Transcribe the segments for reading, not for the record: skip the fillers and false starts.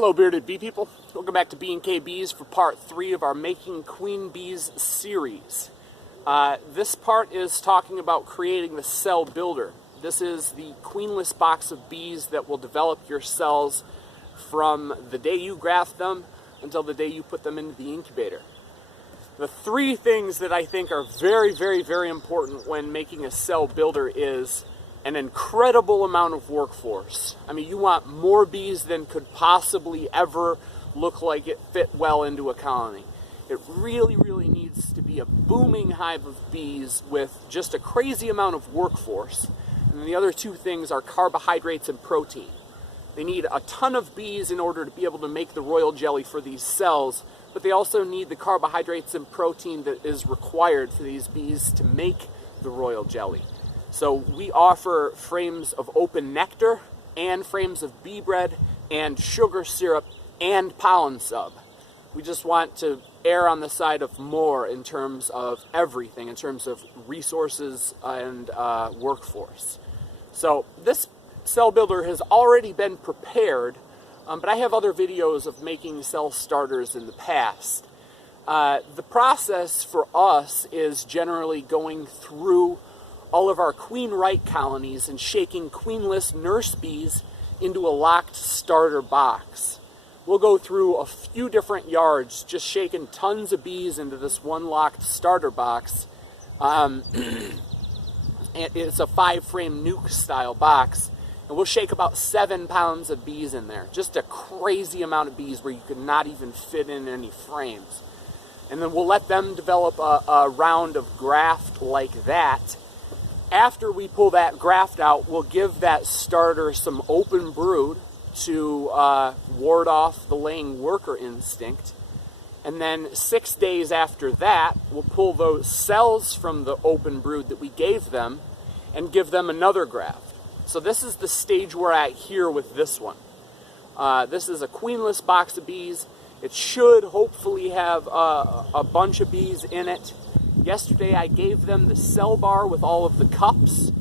Hello bearded bee people, welcome back to B&K Bees for part 3 of our Making Queen Bees series. This part is talking about creating the cell builder. This is the queenless box of bees that will develop your cells from the day you graft them until the day you put them into the incubator. The 3 things that I think are very, very, very important when making a cell builder is an incredible amount of workforce. I mean, you want more bees than could possibly ever look like it fit well into a colony. It really, really needs to be a booming hive of bees with just a crazy amount of workforce. And the other 2 things are carbohydrates and protein. They need a ton of bees in order to be able to make the royal jelly for these cells, but they also need the carbohydrates and protein that is required for these bees to make the royal jelly. So we offer frames of open nectar and frames of bee bread and sugar syrup and pollen sub. We just want to err on the side of more in terms of everything, in terms of resources and workforce. So this cell builder has already been prepared, but I have other videos of making cell starters in the past. The process for us is generally going through all of our queen right colonies and shaking queenless nurse bees into a locked starter box. We'll go through a few different yards, just shaking tons of bees into this one locked starter box. It's a 5-frame nuke style box, and we'll shake about 7 pounds of bees in there. Just a crazy amount of bees where you could not even fit in any frames. And then we'll let them develop a round of graft like that. After we pull that graft out, we'll give that starter some open brood to ward off the laying worker instinct. And then 6 days after that, we'll pull those cells from the open brood that we gave them and give them another graft. So this is the stage we're at here with this one. This is a queenless box of bees. It should hopefully have a bunch of bees in it. Yesterday I gave them the cell bar with all of the cups,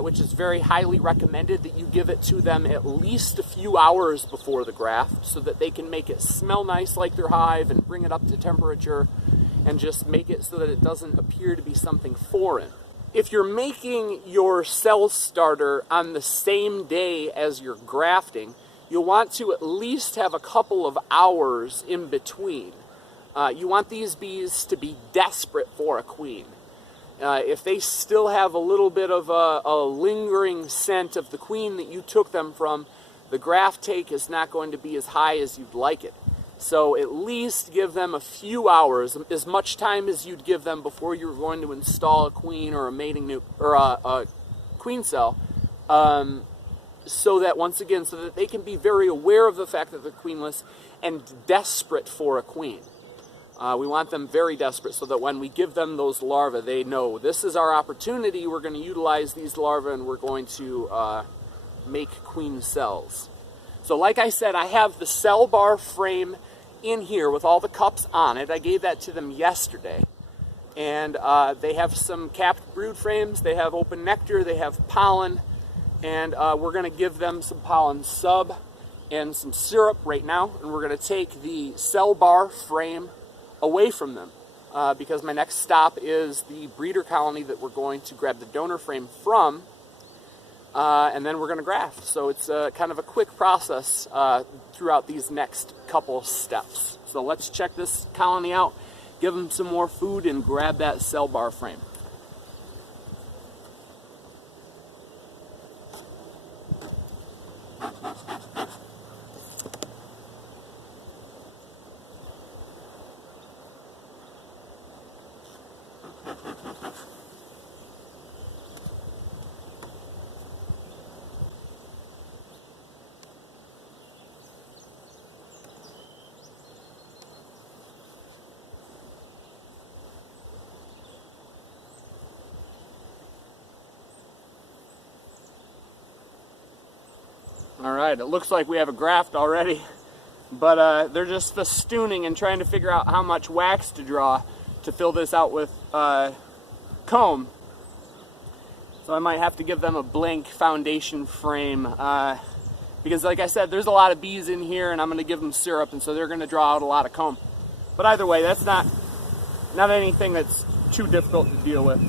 which is very highly recommended that you give it to them at least a few hours before the graft so that they can make it smell nice like their hive and bring it up to temperature and just make it so that it doesn't appear to be something foreign. If you're making your cell starter on the same day as you're grafting, you'll want to at least have a couple of hours in between. You want these bees to be desperate for a queen. If they still have a little bit of a lingering scent of the queen that you took them from, the graft take is not going to be as high as you'd like it. So at least give them a few hours, as much time as you'd give them before you're going to install a queen or a mating nuke or a queen cell, so that once again, so that they can be very aware of the fact that they're queenless and desperate for a queen. We want them very desperate so that when we give them those larvae, they know this is our opportunity. We're going to utilize these larvae and we're going to make queen cells. So like I said, I have the cell bar frame in here with all the cups on it. I gave that to them yesterday. And they have some capped brood frames. They have open nectar. They have pollen. And we're going to give them some pollen sub and some syrup right now. And we're going to take the cell bar frame away from them because my next stop is the breeder colony that we're going to grab the donor frame from, and then we're going to graft. So it's kind of a quick process throughout these next couple steps. So let's check this colony out, give them some more food, and grab that cell bar frame. All right, it looks like we have a graft already, but they're just festooning and trying to figure out how much wax to draw to fill this out with comb. So I might have to give them a blank foundation frame because like I said, there's a lot of bees in here, and I'm going to give them syrup, and so they're going to draw out a lot of comb. But either way, that's not anything that's too difficult to deal with.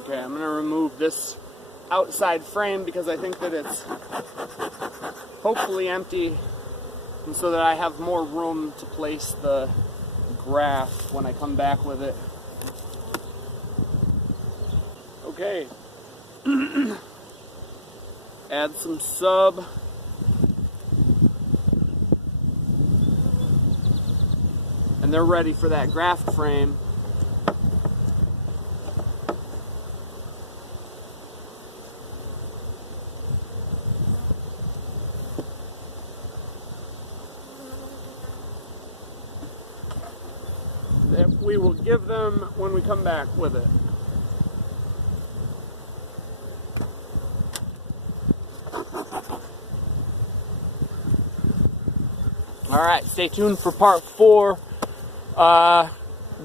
Okay, I'm going to remove this outside frame because I think that it's hopefully empty, and so that I have more room to place the graft when I come back with it. Okay. Add some sub. And they're ready for that graft frame. That we will give them when we come back with it. Alright, stay tuned for part 4,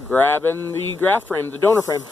grabbing the graft frame, the donor frame.